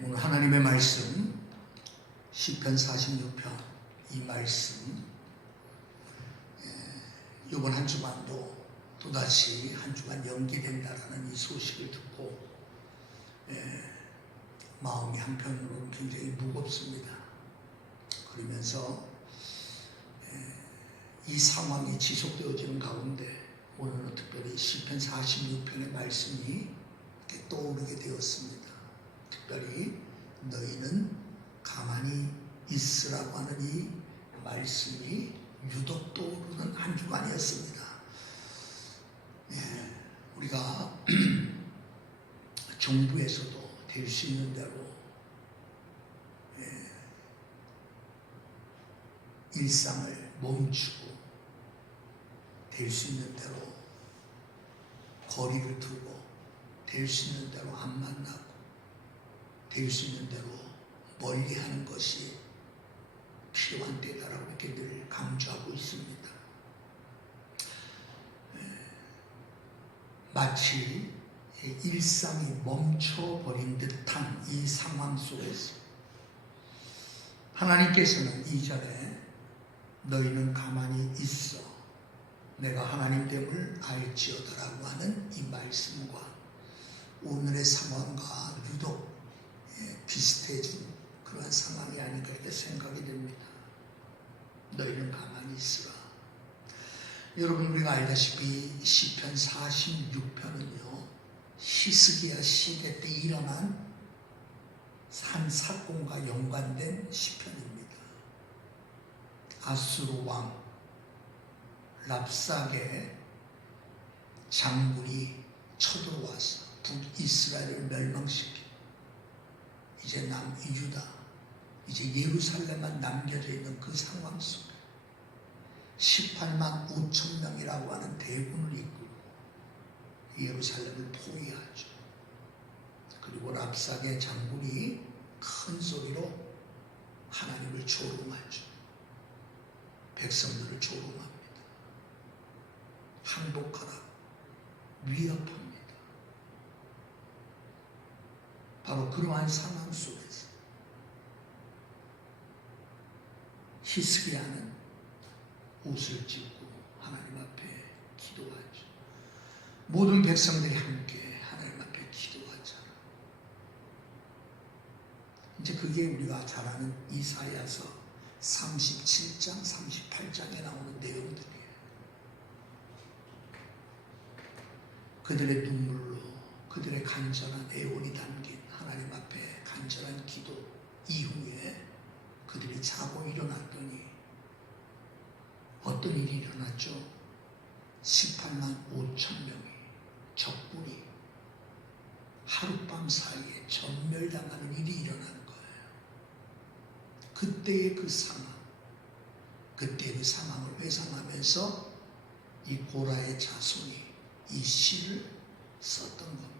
오늘 하나님의 말씀 시편 46편 이 말씀 이번 한 주간도 또다시 한 주간 연기된다라는 이 소식을 듣고 마음이 한편으로는 굉장히 무겁습니다. 그러면서 이 상황이 지속되어지는 가운데 오늘은 특별히 시편 46편의 말씀이 떠오르게 되었습니다. 특별히 너희는 가만히 있으라고 하는 이 말씀이 유독 떠오르는 한 주간이었습니다. 우리가 정부에서도 될 수 있는 대로 일상을 멈추고 될 수 있는 대로 거리를 두고 될 수 있는 대로 안 만나고 될 수 있는 대로 멀리하는 것이 필요한 때다라고 이렇게 늘 강조하고 있습니다. 마치 일상이 멈춰버린 듯한 이 상황 속에서 하나님께서는 2절에 너희는 가만히 있어 내가 하나님됨을 알지어다라고 하는 이 말씀과 오늘의 상황과 유독 비슷해진 그러한 상황이 아닌가 이렇게 생각이 됩니다. 너희는 가만히 있으라. 여러분 우리가 알다시피 시편 46편은요 히스기야 시대 때 일어난 한 사건과 연관된 시편입니다. 아수르 왕 랍사게 장군이 쳐들어와서 북이스라엘을 멸망시키고 이제 남유다 이제 예루살렘만 남겨져 있는 그 상황 속에 18만 5천 명이라고 하는 대군을 이끌고 예루살렘을 포위하죠. 그리고 랍사게 장군이 큰 소리로 하나님을 조롱하죠. 백성들을 조롱합니다. 항복하라. 위협합니다. 바로 그러한 상황 속에서 히스기야는 옷을 찢고 하나님 앞에 기도하죠. 모든 백성들이 함께 하나님 앞에 기도하잖아. 이제 그게 우리가 잘 아는 이사야서 37장, 38장에 나오는 내용들이에요. 그들의 눈물로 그들의 간절한 애원이 담긴 하나님 앞에 간절한 기도 이후에 그들이 자고 일어났더니 어떤 일이 일어났죠? 18만 5천 명이 적군이 하룻밤 사이에 전멸당하는 일이 일어난 거예요. 그때의 그 상황을 회상하면서 이 고라의 자손이 이 시를 썼던 겁니다.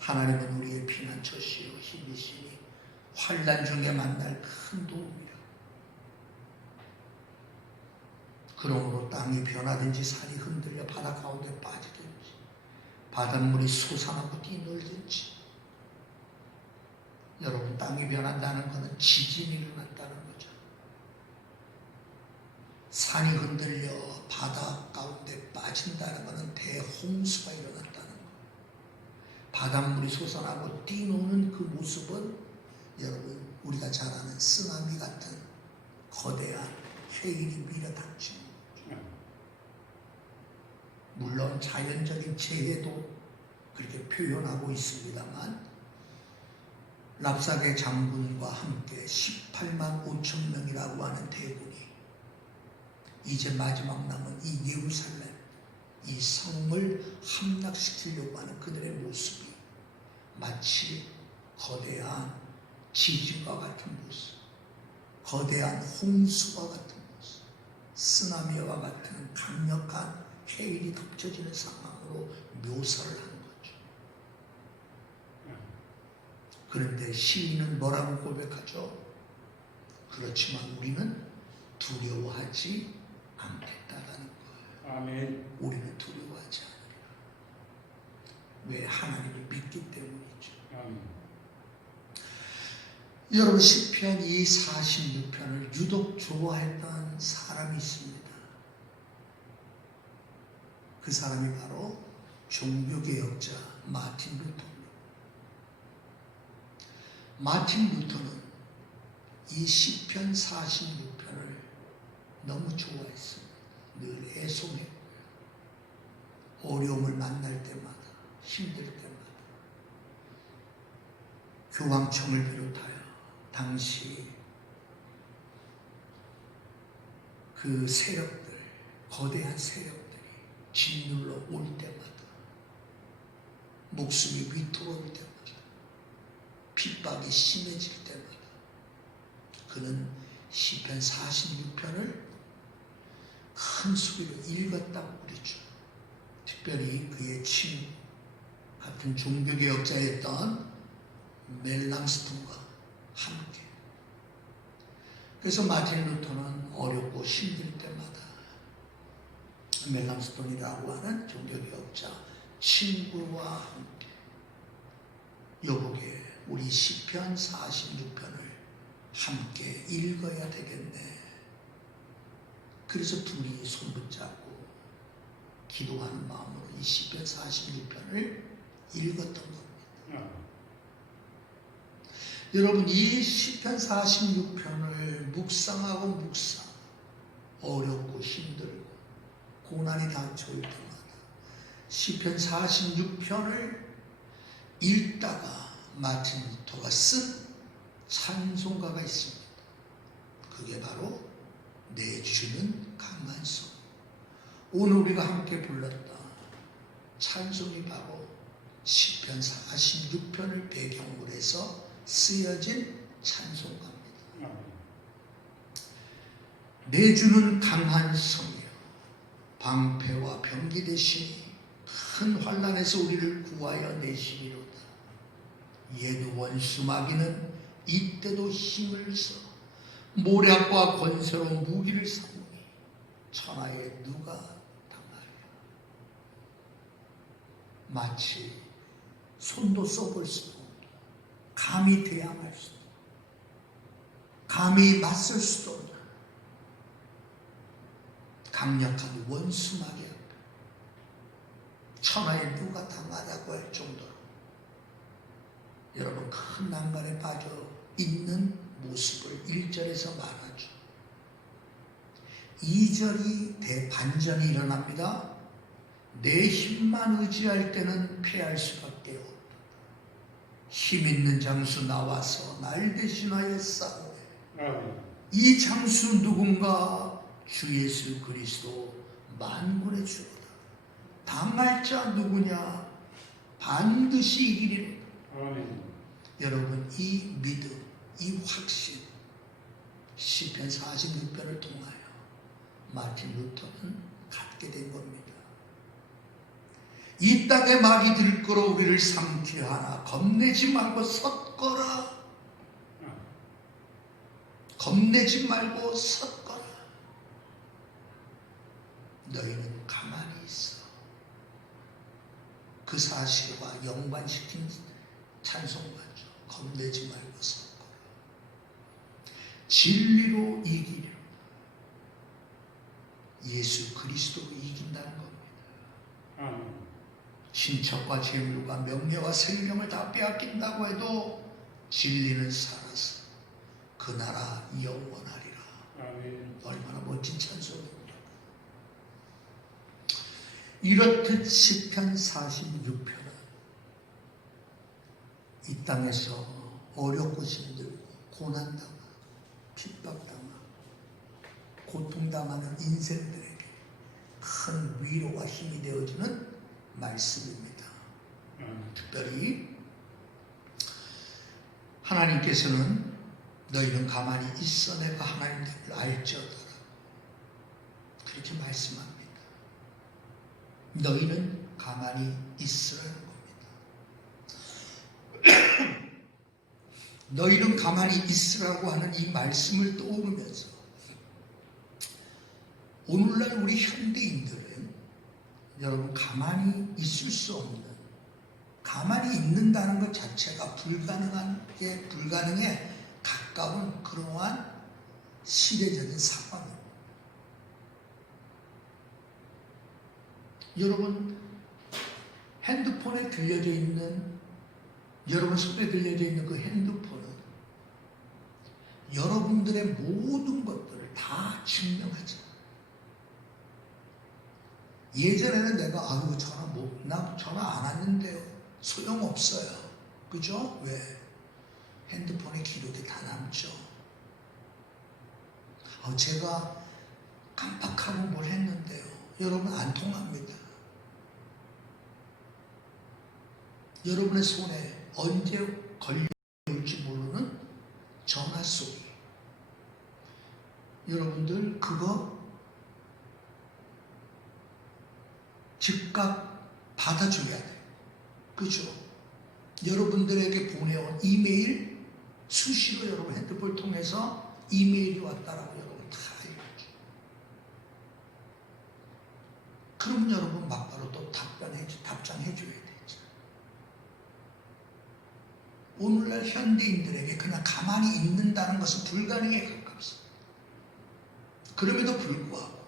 하나님은 우리의 피난처시요 힘이시니 환난 중에 만날 큰 도움이라. 그러므로 땅이 변하든지 산이 흔들려 바다 가운데 빠지든지 바닷물이 솟아나고 뛰놀든지 여러분 땅이 변한다는 것은 지진이 일어났다는 거죠. 산이 흔들려 바다 가운데 빠진다는 것은 대홍수가 일어났다는 거예요. 바닷물이 솟아나고 뛰노는 그 모습은 여러분 우리가 잘 아는 쓰나미 같은 거대한 해일이 밀어닥치는 거죠. 물론 자연적인 재해도 그렇게 표현하고 있습니다만 랍사게 장군과 함께 18만 5천 명이라고 하는 대군이 이제 마지막 남은 이 예루살렘 이 성을 함락시키려고 하는 그들의 모습이 마치 거대한 지진과 같은 모습, 거대한 홍수와 같은 모습, 쓰나미와 같은 강력한 해일이 덮쳐지는 상황으로 묘사를 한 거죠. 그런데 시인은 뭐라고 고백하죠? 그렇지만 우리는 두려워하지 않겠다라는 거예요. 아멘. 우리는 두려워하지 않으리라. 왜? 하나님을 믿기 때문이죠. 아멘. 여러분 시편 이 46편을 유독 좋아했던 사람이 있습니다. 그 사람이 바로 종교개혁자 마틴 루터입니다. 마틴 루터는 이 시편 46편을 너무 좋아했습니다. 늘 애송했고요. 어려움을 만날 때마다, 힘들 때마다 교황청을 비롯하여 당시 그 세력들, 거대한 세력들이 짓눌러 올 때마다, 목숨이 위태로울 때마다, 핍박이 심해질 때마다 그는 시편 46편을 큰 소리로 읽었다고 그랬죠. 특별히 그의 친구, 같은 종교개혁자였던 멜랑스톤과 함께. 그래서 마틴 루터는 어렵고 힘들 때마다 멜랑스톤이라고 하는 종교개혁자 친구와 함께 여보게 우리 시편 46편을 함께 읽어야 되겠네. 그래서 둘이 손붙잡고 기도하는 마음으로 이 시편 46편을 읽었던 겁니다. 여러분 이 시편 46편을 묵상하고 묵상, 어렵고 힘들고 고난이 닥쳐올 때마다 시편 46편을 읽다가 마틴 루터가 쓴 찬송가가 있습니다. 그게 바로 내 주는 강한 성. 오늘 우리가 함께 불렀다 찬송이 바로 시편 46편을 배경으로 해서 쓰여진 찬송가입니다. 내 주는 강한 성이요 방패와 병기 되시니 큰 환난에서 우리를 구하여 내시리로다. 예도 원수 마귀는 이때도 힘을 써 모략과 권세로 무기를 삼으니 천하에 누가 당하랴. 마치 손도 써볼 수도 없고 감히 대항할 수도 감히 맞설 수도 없는 강력한 원수 마귀 앞에 천하에 누가 당하냐고 할 정도로 여러분 큰 난관에 빠져 있는 모습을 1절에서 말하죠. 2절이 대반전이 일어납니다. 내 힘만 의지할 때는 패할 수밖에 없다. 힘 있는 장수 나와서 날 대신하여 싸우네. 이 장수 누군가 주 예수 그리스도 만군의 주로다. 당할 자 누구냐 반드시 이기리로다. 여러분 이 믿음, 이 확신 시편 46편을 통하여 마틴 루터는 갖게 된 겁니다. 이 땅에 마귀 들끓어 우리를 삼키려 하나 겁내지 말고 섰거라. 겁내지 말고 섰거라. 너희는 가만히 있어. 그 사실과 연관시킨 찬송가죠. 겁내지 말고 섰거라. 진리로 이기려. 예수 그리스도로 이긴다는 겁니다. 친척과 재물과 명예와 생명을 다 빼앗긴다고 해도 진리는 살아서 그 나라 영원하리라. 얼마나 멋진 찬송입니다. 이렇듯 시편 46편은 이 땅에서 어렵고 힘들고 고난당하고 핍박당하고 고통당하는 인생들에게 큰 위로와 힘이 되어주는 말씀입니다. 특별히 하나님께서는 너희는 가만히 있어 내가 하나님을 알지어다라 그렇게 말씀합니다. 너희는 가만히 있으라는 겁니다. 너희는 가만히 있으라고 하는 이 말씀을 떠오르면서 오늘날 우리 현대인들은 여러분 가만히 있을 수 없는, 가만히 있는다는 것 자체가 불가능해 가까운 그러한 시대적인 상황입니다. 여러분 핸드폰에 들려져 있는 여러분 손에 들려져 있는 그 핸드폰은 여러분들의 모든 것들을 다 증명하죠. 예전에는 내가 나 전화 안 왔는데요. 소용없어요. 그죠? 왜? 핸드폰에 기록이 다 남죠. 제가 깜빡하고 뭘 했는데요. 여러분 안 통합니다. 여러분의 손에 언제 걸려올지 모르는 전화 소리. 여러분들 그거 즉각 받아줘야 돼요. 그죠? 여러분들에게 보내온 이메일 수시로 여러분 핸드폰을 통해서 이메일이 왔다라고 여러분 다 알려줘. 그러면 여러분 막바로 또 답장해 줘야 되죠. 오늘날 현대인들에게 그냥 가만히 있는다는 것은 불가능에 가깝습니다. 그럼에도 불구하고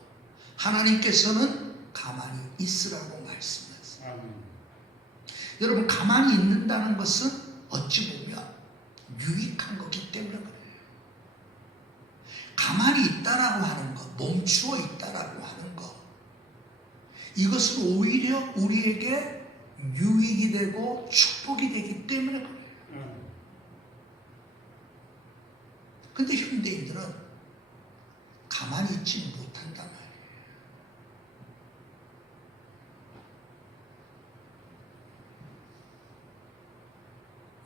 하나님께서는 가만히 있으라고 말씀하세요. 여러분 가만히 있는다는 것은 어찌 보면 유익한 거기 때문에 그래요. 가만히 있다라고 하는 것, 멈추어 있다라고 하는 것, 이것은 오히려 우리에게 유익이 되고 축복이 되기 때문에 그래요. 근데 현대인들은 가만히 있지 못한단 말이에요.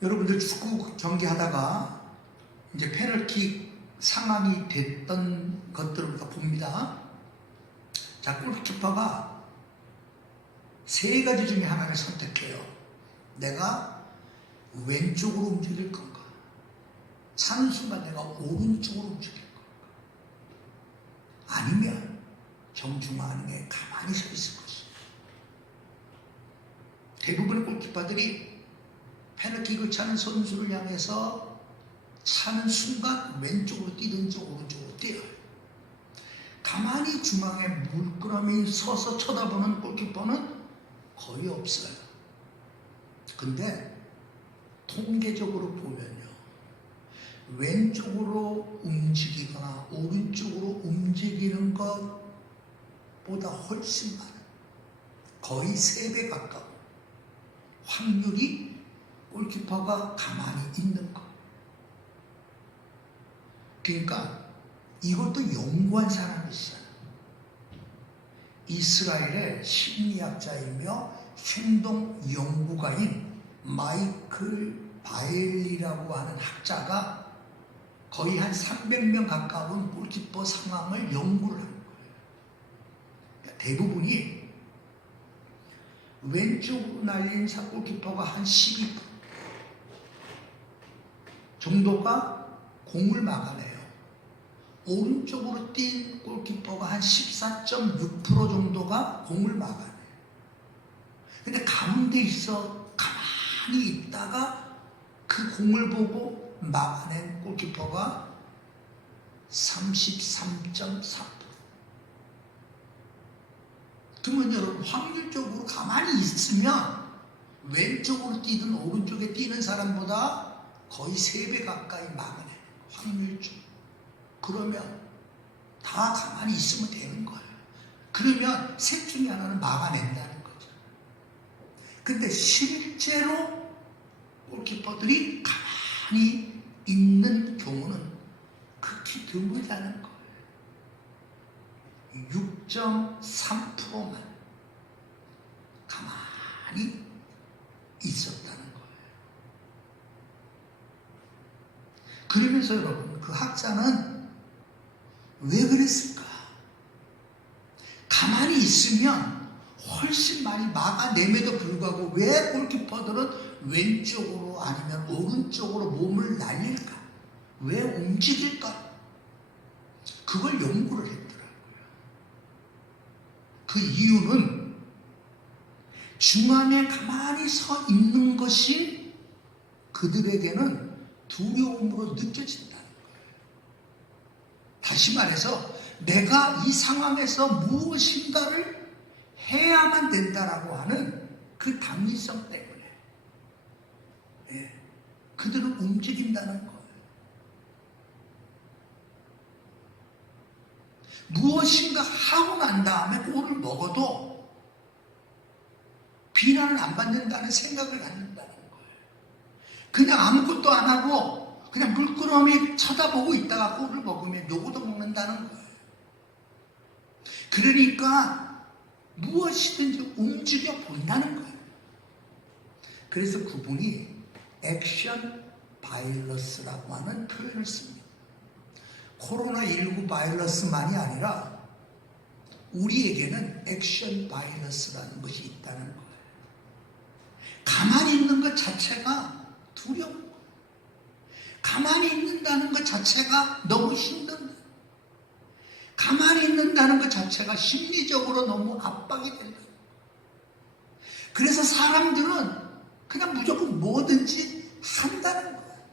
여러분들 축구 경기하다가 이제 페널티 상황이 됐던 것들을 봅니다. 자, 골키퍼가 세 가지 중에 하나를 선택해요. 내가 왼쪽으로 움직일 건가? 차는 순간 내가 오른쪽으로 움직일 건가? 아니면 정중앙에 가만히 서 있을 것이다. 대부분의 골키퍼들이 페널티킥을 차는 선수를 향해서 차는 순간 왼쪽으로 뛰든지 오른쪽으로 뛰어요. 가만히 중앙에 물끄러미 서서 쳐다보는 골키퍼는 거의 없어요. 근데 통계적으로 보면요, 왼쪽으로 움직이거나 오른쪽으로 움직이는 것보다 훨씬 많아요. 거의 3배 가까운 확률이 골키퍼가 가만히 있는 것. 그러니까 이것도 연구한 사람이 있어요. 이스라엘의 심리학자이며 행동 연구가인 마이클 바일리라고 하는 학자가 거의 한 300명 가까운 골키퍼 상황을 연구를 한 거예요. 그러니까 대부분이 왼쪽으로 날린 골키퍼가 한 12% 정도가 공을 막아내요. 오른쪽으로 뛴 골키퍼가 한 14.6% 정도가 공을 막아내요. 근데 가운데 있어 가만히 있다가 그 공을 보고 막아낸 골키퍼가 33.4%. 그러면 여러분 확률적으로 가만히 있으면 왼쪽으로 뛰든 오른쪽에 뛰는 사람보다 거의 3배 가까이 막아내는 확률적으로. 그러면 다 가만히 있으면 되는 거예요. 그러면 셋 중에 하나는 막아낸다는 거죠. 근데 실제로 골키퍼들이 가만히 있는 경우는 극히 드물다는 거예요. 6.3%만 가만히 있었다는 거예요. 그러면서 여러분, 그 학자는 왜 그랬을까? 가만히 있으면 훨씬 많이 막아냄에도 불구하고 왜 골키퍼들은 왼쪽으로 아니면 오른쪽으로 몸을 날릴까? 왜 움직일까? 그걸 연구를 했더라고요. 그 이유는 중앙에 가만히 서 있는 것이 그들에게는 두려움으로 느껴진다는 거예요. 다시 말해서 내가 이 상황에서 무엇인가를 해야만 된다라고 하는 그 당위성 때문에 그들은 움직인다는 거예요. 무엇인가 하고 난 다음에 꼴을 먹어도 비난을 안 받는다는 생각을 갖는다는 거예요. 그냥 아무것도 안 하고 그냥 물끄러미 쳐다보고 있다가 꼴을 먹으면 요거도 먹는다는 거예요. 그러니까 무엇이든지 움직여 본다는 거예요. 그래서 그분이 액션 바이러스라고 하는 표현을 씁니다. 코로나19 바이러스만이 아니라 우리에게는 액션 바이러스라는 것이 있다는 거예요. 가만히 있는 것 자체가 두려운 거예요. 가만히 있는다는 것 자체가 너무 힘든 거예요. 가만히 있는다는 것 자체가 심리적으로 너무 압박이 된다. 그래서 사람들은 그냥 무조건 뭐든지 한다는 거예요.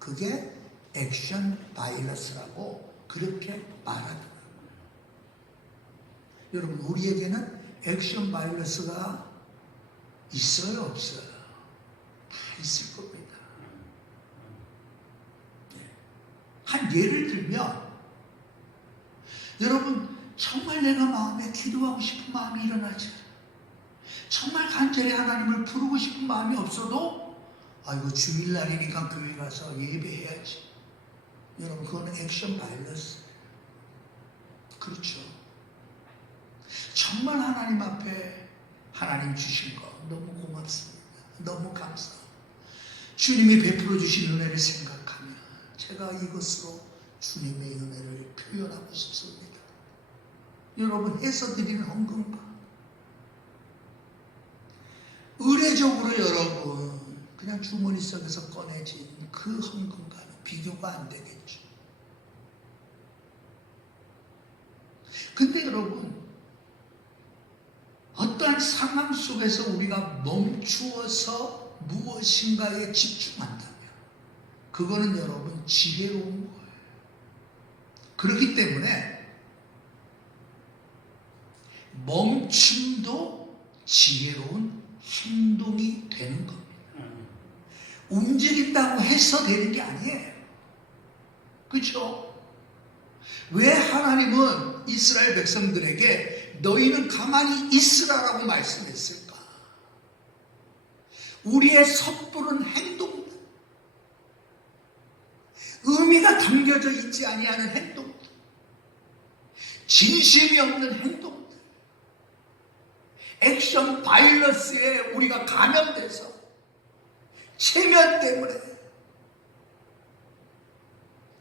그게 액션 바이러스라고 그렇게 말하더라고요. 여러분, 우리에게는 액션 바이러스가 있어요, 없어요? 다 있을 겁니다. 한 예를 들면, 여러분, 정말 내가 마음에 기도하고 싶은 마음이 일어나지, 정말 간절히 하나님을 부르고 싶은 마음이 없어도 아이고 주일날이니까 교회 가서 예배해야지. 여러분, 그거는 액션 바이러스. 그렇죠. 정말 하나님 앞에 하나님 주신 거 너무 고맙습니다. 너무 감사합니다. 주님이 베풀어 주신 은혜를 생각하며 제가 이것으로 주님의 은혜를 표현하고 싶습니다. 여러분, 해서 드리는 헌금과 의례적으로 여러분 그냥 주머니 속에서 꺼내진 그 헌금과는 비교가 안 되겠죠. 근데 여러분, 어떠한 상황 속에서 우리가 멈추어서 무엇인가에 집중한다면 그거는 여러분 지혜로운 거예요. 그렇기 때문에 멈춤도 지혜로운 행동이 되는 겁니다. 움직인다고 해서 되는 게 아니에요. 그렇죠? 왜 하나님은 이스라엘 백성들에게 너희는 가만히 있으라라고 말씀했을까? 우리의 섣부른 행동들, 의미가 담겨져 있지 아니하는 행동들, 진심이 없는 행동들, 액션 바이러스에 우리가 감염돼서 체면 때문에,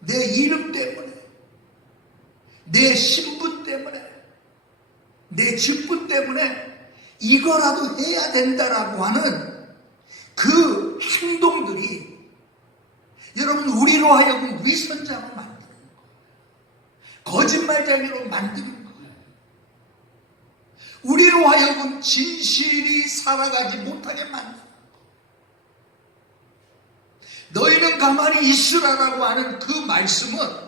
내 이름 때문에, 내 신분 때문에, 내 직분 때문에 이거라도 해야 된다라고 하는 그 행동들이 여러분 우리로 하여금 위선자로 만드는 거예요. 거짓말쟁이로 만드는 거예요. 우리로 하여금 진실이 살아가지 못하게 만드는 거예요. 너희는 가만히 있으라라고 하는 그 말씀은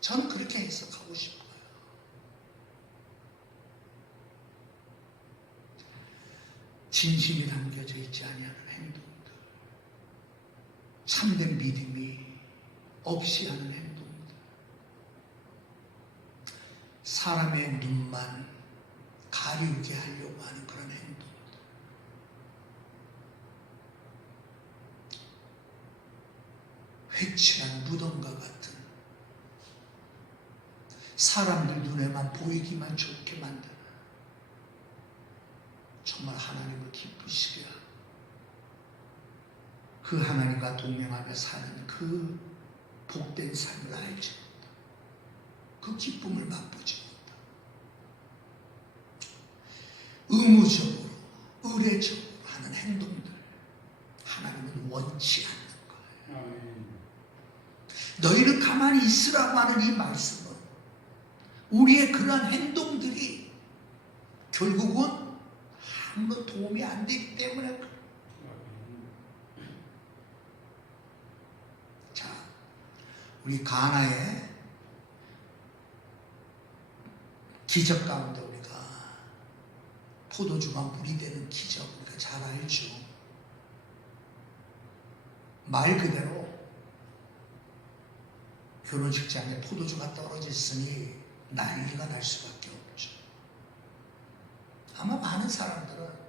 저는 그렇게 해석하고 싶어요. 진심이 담겨져 있지 아니하는 행동들, 참된 믿음이 없이 하는 행동들, 사람의 눈만 가리우게 하려고 하는 그런 행동들, 회칠한 무덤과 같은 사람들 눈에만 보이기만 좋게 만드는, 정말 하나님을 기쁘시게 하고 그 하나님과 동행하며 사는 그 복된 삶을 알지 못하고 그 기쁨을 맛보지 못하고 의무적으로 의례적으로 하는 행동들, 하나님은 원치 않는 거예요. 너희는 가만히 있으라고 하는 이 말씀은 우리의 그러한 행동들이 결국은 아무런 도움이 안 되기 때문에, 자, 우리 가나의 기적 가운데 우리가 포도주가 물이 되는 기적 우리가 잘 알죠. 말 그대로 결혼식장에 포도주가 떨어졌으니 난리가 날 수밖에 없죠. 아마 많은 사람들은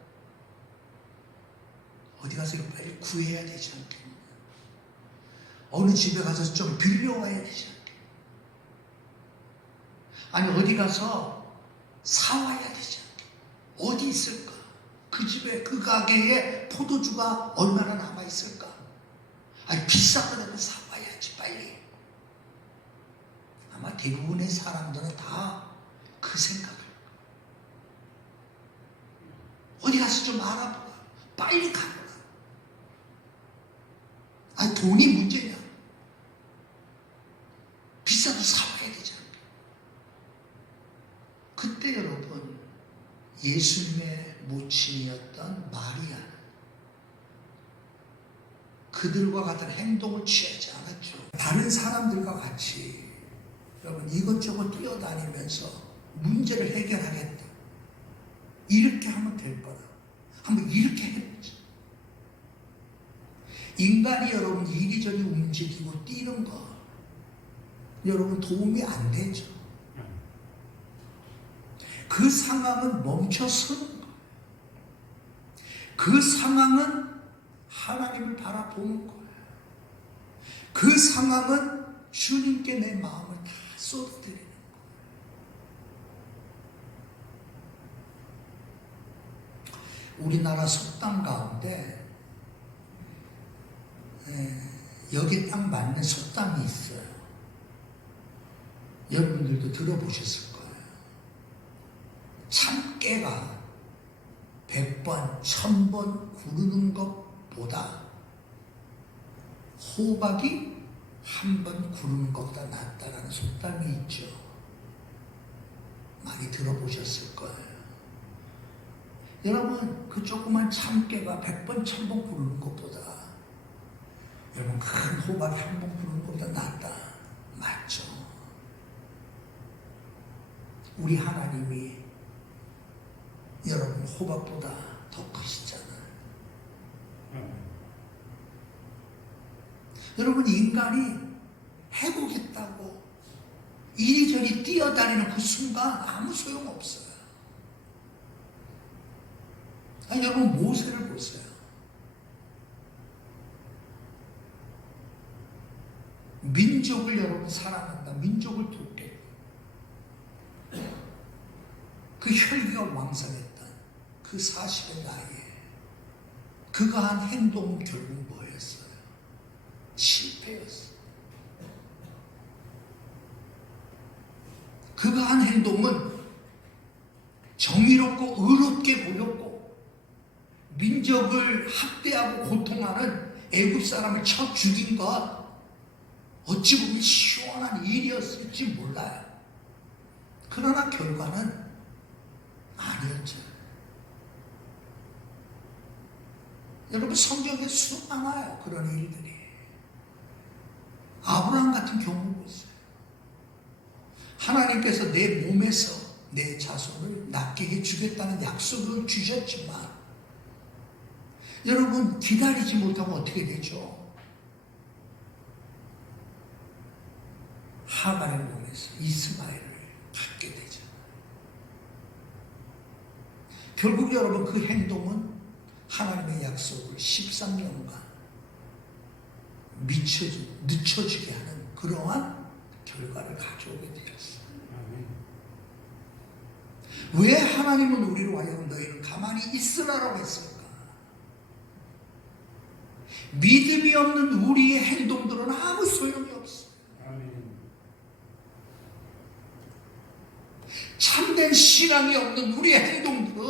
어디 가서 이거 빨리 구해야 되지 않겠냐, 어느 집에 가서 좀 빌려와야 되지 않겠냐, 아니 어디 가서 사와야 되지 않겠냐, 어디 있을까, 그 집에 그 가게에 포도주가 얼마나 남아있을까, 아니 비싼 거라도 사와야지 빨리. 아마 대부분의 사람들은 다 그 생각을, 어디 가서 좀 알아보라, 빨리 가보라. 아니 돈이 문제냐, 비싸도 사와야 되잖아. 그때 여러분 예수님의 모친이었던 마리아는 그들과 같은 행동을 취하지 않았죠. 다른 사람들과 같이 여러분 이것저것 뛰어다니면서 문제를 해결하겠다, 이렇게 하면 될 거다, 한번 이렇게 해보자. 인간이 여러분 이리저리 움직이고 뛰는 거 여러분 도움이 안 되죠. 그 상황은 멈춰서는 거예요. 그 상황은 하나님을 바라보는 거예요. 그 상황은 주님께 내 마음을 다 쏟아드리는 거예요. 우리나라 속담 가운데 여기에 딱 맞는 속담이 있어요. 여러분들도 들어보셨을 거예요. 참깨가 100번, 1000번 구르는 것보다 호박이 한 번 구르는 것보다 낫다라는 속담이 있죠. 많이 들어보셨을 거예요. 여러분 그 조그만 참깨가 100번, 1000번 구르는 것보다 여러분 큰 호박이 한 번 구르는 것보다 낫다. 맞죠? 우리 하나님이 여러분 호박보다 더 크시잖아요. 여러분 인간이 해보겠다고 이리저리 뛰어다니는 그 순간 아무 소용없어요. 아니, 여러분 모세를 보세요. 민족을 여러분 사랑한다, 민족을 돕겠다, 그 혈기가 왕성했던 그 40의 나이에 그가 한 행동은 결국 뭐였어요? 실패였어요. 그가 한 행동은 정의롭고 의롭게 보였고 민족을 학대하고 고통하는 애굽 사람을 쳐 죽인 것 어찌 보면 시원한 일이었을지 몰라요. 그러나 결과는 아니었죠. 여러분 성경에 수많아요 그런 일들이. 아브라함 같은 경우도 있어요. 하나님께서 내 몸에서 내 자손을 낫게 해주겠다는 약속을 주셨지만 여러분 기다리지 못하고 어떻게 되죠? 하갈의 몸에서 이스마엘을 갖게 되죠. 결국 여러분 그 행동은 하나님의 약속을 13년간 늦춰지게 하는 그러한 결과를 가져오게 되었어요. 왜 하나님은 우리로 하여금 너희는 가만히 있으라고 했을까? 믿음이 없는 우리의 행동들은 아무 소용이 없어요. 참된 신앙이 없는 우리의 행동들은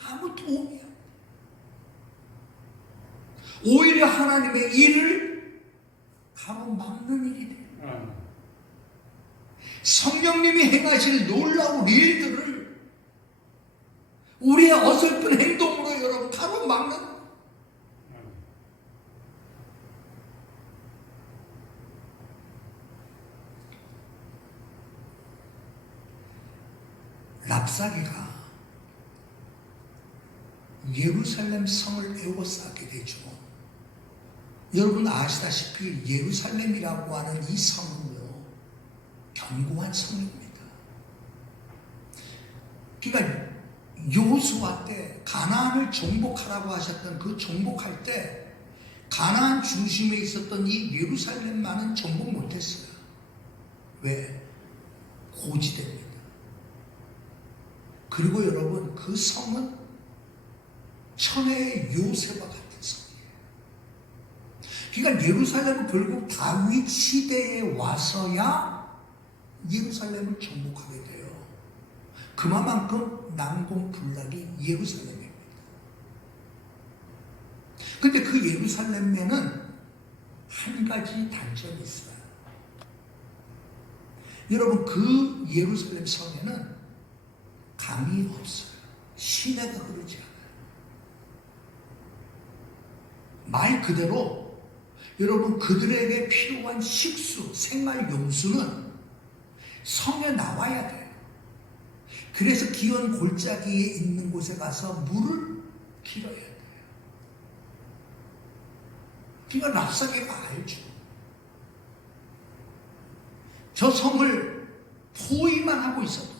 아무 도움이 없어요. 오히려 하나님의 일을 가로막는 일이 돼요. 성령님이 행하실 놀라운 일들을 우리의 어설픈 행동으로 여러분 가로막는. 랍사게가 예루살렘 성을 에워싸게 되죠. 여러분 아시다시피 예루살렘이라고 하는 이 성은요, 견고한 성입니다. 그러니까 여호수아 때 가나안을 정복하라고 하셨던 그 정복할 때 가나안 중심에 있었던 이 예루살렘만은 정복 못했어요. 왜? 고지대입니다. 그리고 여러분 그 성은 천혜의 요새와 같은 성이에요. 그러니까 예루살렘은 결국 다윗 시대에 와서야 예루살렘을 정복하게 돼요. 그만큼 난공불락이 예루살렘입니다. 근데 그 예루살렘에는 한 가지 단점이 있어요. 여러분 그 예루살렘 성에는 강이 없어요. 시내가 흐르지 않아요. 말 그대로 여러분 그들에게 필요한 식수, 생활 용수는 성에 나와야 돼요. 그래서 기온 골짜기에 있는 곳에 가서 물을 길어야 돼요. 그러니까 랍사게가 알죠. 저 성을 포위만 하고 있어도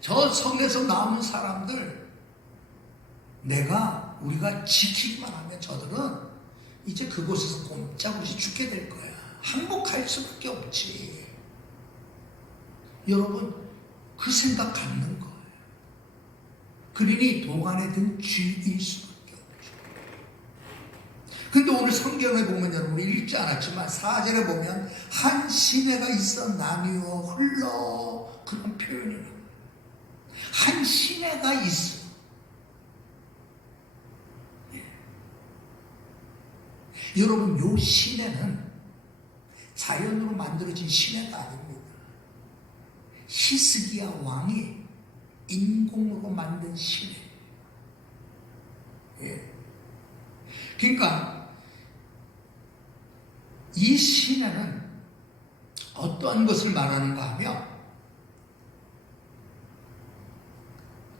저 성에서 나오는 사람들 우리가 지키기만 하면 저들은 이제 그곳에서 꼼짝없이 죽게 될 거야. 항복할 수밖에 없지. 여러분 그 생각 갖는 거예요. 그러니 도간에 든 쥐일 수밖에 없죠. 근데 오늘 성경에 보면 여러분 읽지 않았지만 4절에 보면 한 시내가 있어 나뉘어 흘러 그런 표현이 나와요. 한 시내가 있어. 여러분 요 시내는 자연으로 만들어진 시내가 아닙니다. 히스기야 왕이 인공으로 만든 시내. 예. 그러니까 이 시내는 어떠한 것을 말하는가 하면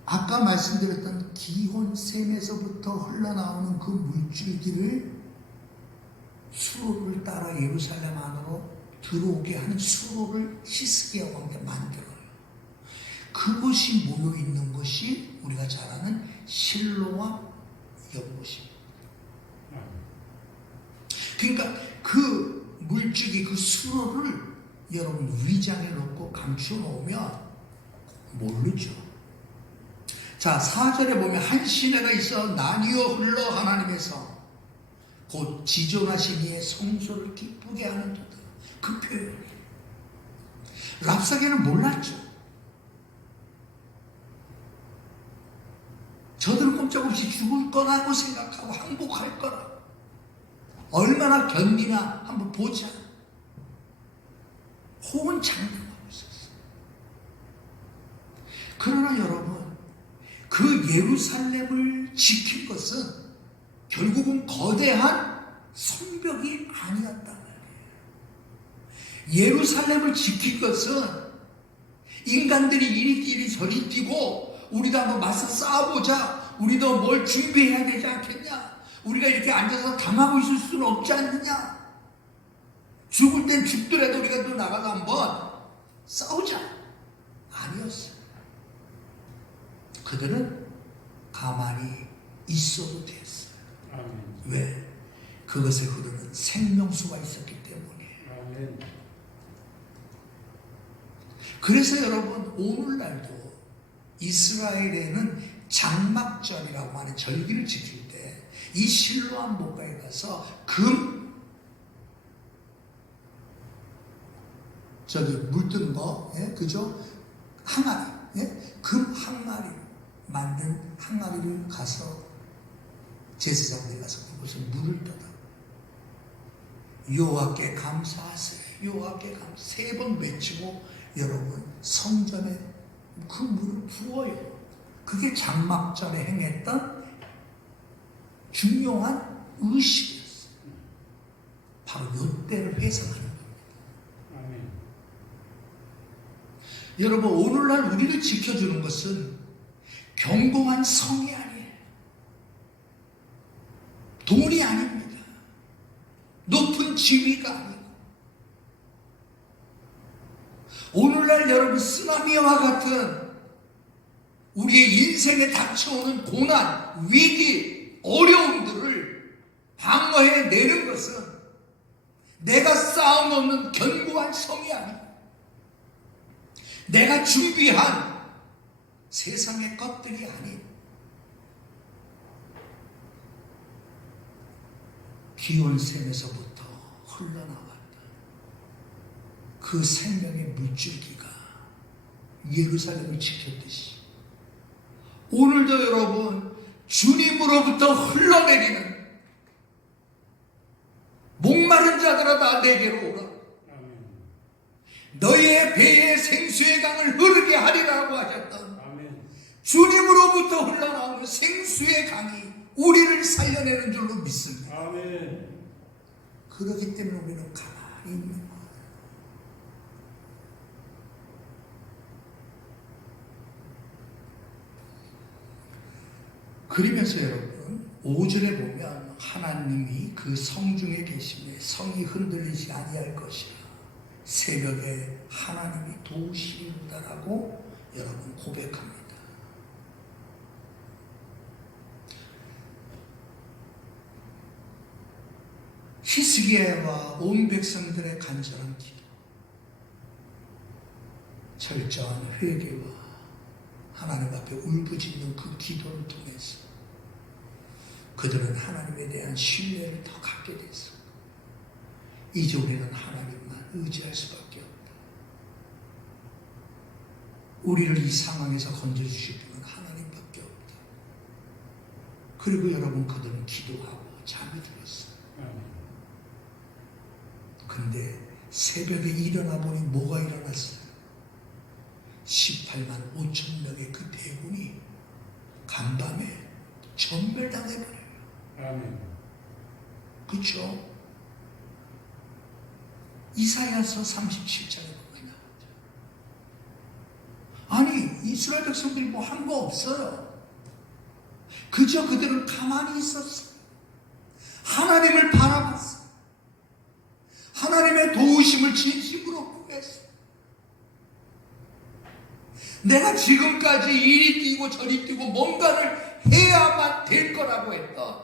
아까 말씀드렸던 기혼샘에서부터 흘러나오는 그 물줄기를 수로를 따라 예루살렘 안으로 들어오게 하는 수로를 히스기야 왕이 만들어요. 그것이 모여있는 것이 우리가 잘 아는 실로와 연못입니다. 그러니까 그 물줄기, 그 수로를 여러분 위장에 넣고 감추어 놓으면 모르죠. 자, 4절에 보면 한 시내가 있어 나뉘어 흘러 하나님에서 곧 지존하신 이의 성소를 기쁘게 하는 도다. 그 표현이에요. 랍사게는 몰랐죠. 저들은 꼼짝없이 죽을 거라고 생각하고 항복할 거라. 얼마나 견디나 한번 보자. 호언장담하고 있었어요. 그러나 여러분, 그 예루살렘을 지킬 것은 결국은 거대한 성벽이 아니었단 말이에요. 예루살렘을 지킬 것은 인간들이 이리끼리 저리 뛰고 우리도 한번 맞서 싸워보자. 우리도 뭘 준비해야 되지 않겠냐. 우리가 이렇게 앉아서 당하고 있을 수는 없지 않느냐. 죽을 땐 죽더라도 우리가 또 나가서 한번 싸우자. 아니었어요. 그들은 가만히 있어도 됐어요. 왜? 그것에 흐르는 생명수가 있었기 때문이에요. 그래서 여러분 오늘날도 이스라엘에는 장막절이라고 하는 절기를 지킬 때 이 실로암 목가에 가서 물든 거, 예? 그죠? 항아리, 예? 금 항아리 만든 항아리를 가서 제사장들이 가서 그곳에 물을 떠다 여호와께 감사하세요. 여호와께 감사 3번 외치고 여러분 성전에 그 물을 부어요. 그게 장막전에 행했던 중요한 의식이었어요. 바로 이때를 회상하는 겁니다. 여러분, 오늘날 우리를 지켜주는 것은 견고한 성이 아니에요. 돈이 아닙니다. 높은 지위가 아니고. 오늘날 여러분, 쓰나미와 같은 우리의 인생에 닥쳐오는 고난, 위기, 어려움들을 방어해내는 것은 내가 쌓아놓는 견고한 성이 아니고 내가 준비한 세상의 것들이 아닌 기원샘에서부터 흘러나왔던 그 생명의 물줄기가 예루살렘을 지켰듯이 오늘도 여러분 주님으로부터 흘러내리는 목마른 자들아 다 내게로 오라. 너희의 배에 생수의 강을 흐르게 하리라고 하셨던 주님으로부터 흘러나오는 생수의 강이 우리를 살려내는 줄로 믿습니다. 아멘. 그렇기 때문에 우리는 가만히 있는 거예요. 그러면서 여러분 5절에 보면 하나님이 그 성중에 계심에 성이 흔들리지 아니할 것이라 새벽에 하나님이 도우시리로다라고 여러분 고백합니다. 히스기야와 온 백성들의 간절한 기도, 철저한 회개와 하나님 앞에 울부짖는 그 기도를 통해서 그들은 하나님에 대한 신뢰를 더 갖게 됐어. 이제 우리는 하나님만 의지할 수밖에 없다. 우리를 이 상황에서 건져주실 분은 하나님밖에 없다. 그리고 여러분 그들은 기도하고 잠이 들었어요. 근데 새벽에 일어나 보니 뭐가 일어났어요? 18만 5천 명의 그 대군이 간밤에 전멸당해버려요. 아멘. 그렇죠? 이사야서 37장에 보면 나오죠. 아니 이스라엘 백성들이 뭐 한 거 없어요. 그저 그들은 가만히 있었어요. 하나님을 바라봤어요. 하나님의 도우심을 진심으로 구했어요. 내가 지금까지 이리 뛰고 저리 뛰고 뭔가를 해야만 될 거라고 했던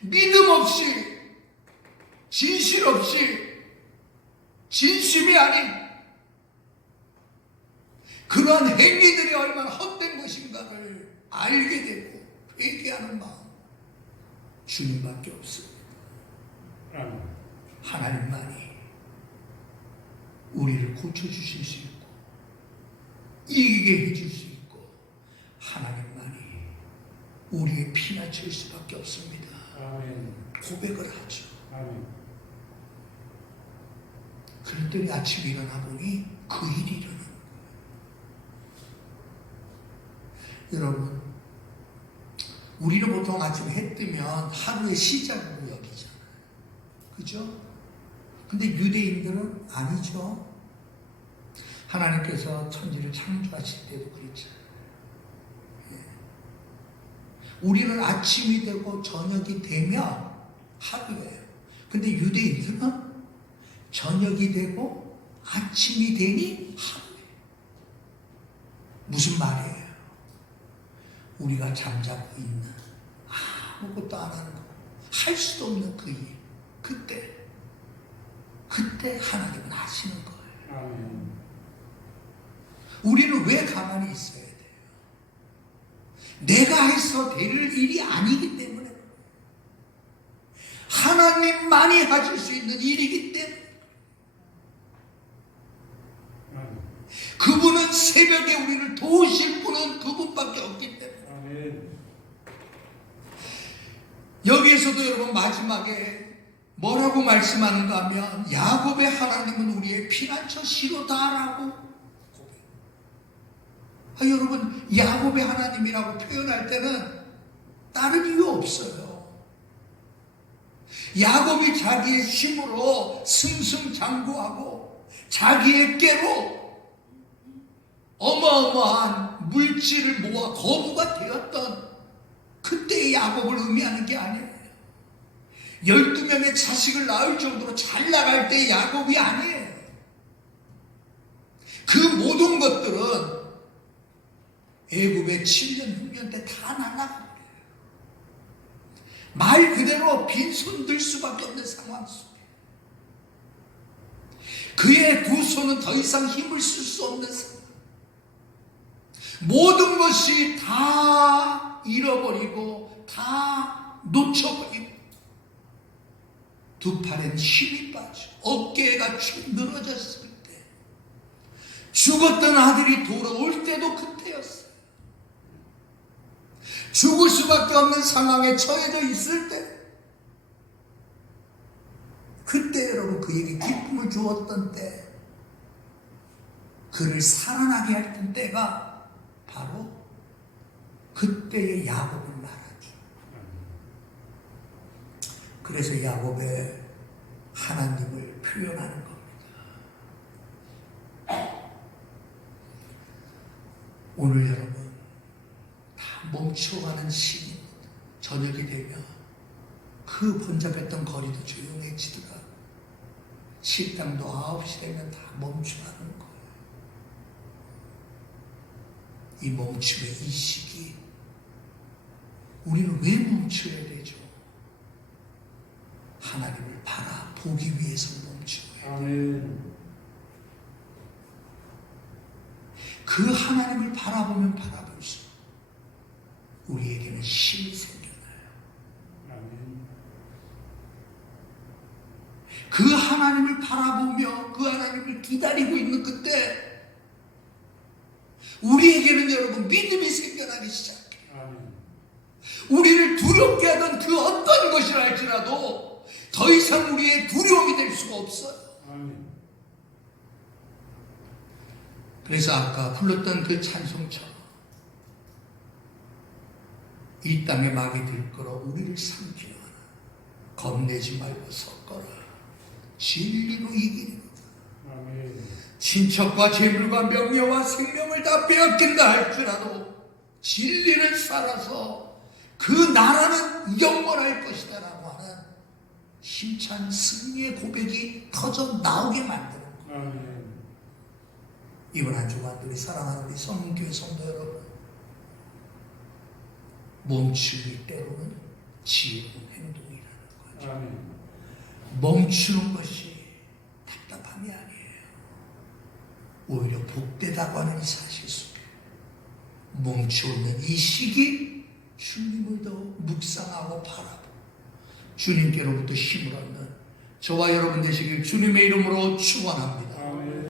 믿음 없이 진실 없이 진심이 아닌 그러한 행위들이 얼마나 헛된 것인가를 알게 되고 회개하는 마음 주님밖에 없습니다. 하나님만이 우리를 고쳐주실 수 있고 이기게 해줄 수 있고 하나님만이 우리의 피난처일 수밖에 없습니다. 아멘. 고백을 하죠. 아멘. 그랬더니 아침에 일어나 보니 그 일이 일어나는 거예요. 여러분 우리는 보통 아침에 해 뜨면 하루의 시작으로 여기잖아요. 그죠? 근데 유대인들은 아니죠. 하나님께서 천지를 창조하실 때도 그랬잖아요. 우리는 아침이 되고 저녁이 되면 하루예요. 근데 유대인들은 저녁이 되고 아침이 되니 하루예요. 무슨 말이에요? 우리가 잠자고 있는 아무것도 안 하는 거, 할 수도 없는 그 일, 그때 하나님은 하시는 거예요. 아멘. 우리는 왜 가만히 있어야 돼요? 내가 해서 될 일이 아니기 때문에 하나님만이 하실 수 있는 일이기 때문에 그분은 새벽에 우리를 도우실 분은 그분밖에 없기 때문에 아멘. 여기에서도 여러분 마지막에 뭐라고 말씀하는가 하면 야곱의 하나님은 우리의 피난처 시로다라고 여러분 야곱의 하나님이라고 표현할 때는 다른 이유 없어요. 야곱이 자기의 힘으로 승승장구하고 자기의 깨로 어마어마한 물질을 모아 거부가 되었던 그때의 야곱을 의미하는 게 아니에요. 12명의 자식을 낳을 정도로 잘 나갈 때의 야곱이 아니에요. 그 모든 것들은 애굽의 7년 흉년 때 다 날아가버려요. 말 그대로 빈손 들 수밖에 없는 상황 속에 그의 두 손은 더 이상 힘을 쓸 수 없는 상황. 모든 것이 다 잃어버리고 다 놓쳐버리고 두 팔엔 힘이 빠져 어깨가 축 늘어졌을 때 죽었던 아들이 돌아올 때도 그때였어요. 죽을 수밖에 없는 상황에 처해져 있을 때 그때 여러분 그에게 기쁨을 주었던 때 그를 살아나게 했던 때가 바로 그때의 야곱을 말하죠. 그래서 야곱의 하나님을 표현하는 겁니다. 오늘 여러분 다 멈춰가는 시기입니다. 저녁이 되면 그 번잡했던 거리도 조용해지더라고요. 식당도 9시 되면 다 멈춰가는 거예요. 이 멈춤의 이 시기 우리는 왜 멈춰야 되죠? 하나님을 바라보기 위해서 멈춰야 돼요. 아멘. 그 하나님을 바라보면 바라볼수록 우리에게는 힘이 생겨나요. 아멘. 그 하나님을 바라보며 그 하나님을 기다리고 있는 그때 우리에게는 여러분 믿음이 생겨나기 시작해요. 아멘. 우리를 두렵게 하던 그 어떤 것이라 할지라도 더 이상 우리의 두려움이 될 수가 없어요. 아멘. 그래서 아까 불렀던 그 찬송처럼 이 땅에 막이 들거라 우리를 삼키라 겁내지 말고 섰거라 진리로 이기리로다. 아멘. 친척과 재물과 명예와 생명을 다 빼앗긴다 할지라도 진리를 살아서 그 나라는 영원할 것이다 라고 하는 힘찬 승리의 고백이 터져 나오게 만드는 거예요. 아멘. 이번 한 주간 우리 사랑하는 우리 성문교회 성도 여러분, 멈추기 때로는 지혜로운 행동이라는 거죠. 아멘. 멈추는 것이 답답함이 아니에요. 오히려 복되다고 하는 이 사실 속에 멈추는 이 시기 주님을 더 묵상하고 바라보고 주님께로부터 힘을 얻는 저와 여러분 되시길 주님의 이름으로 축원합니다.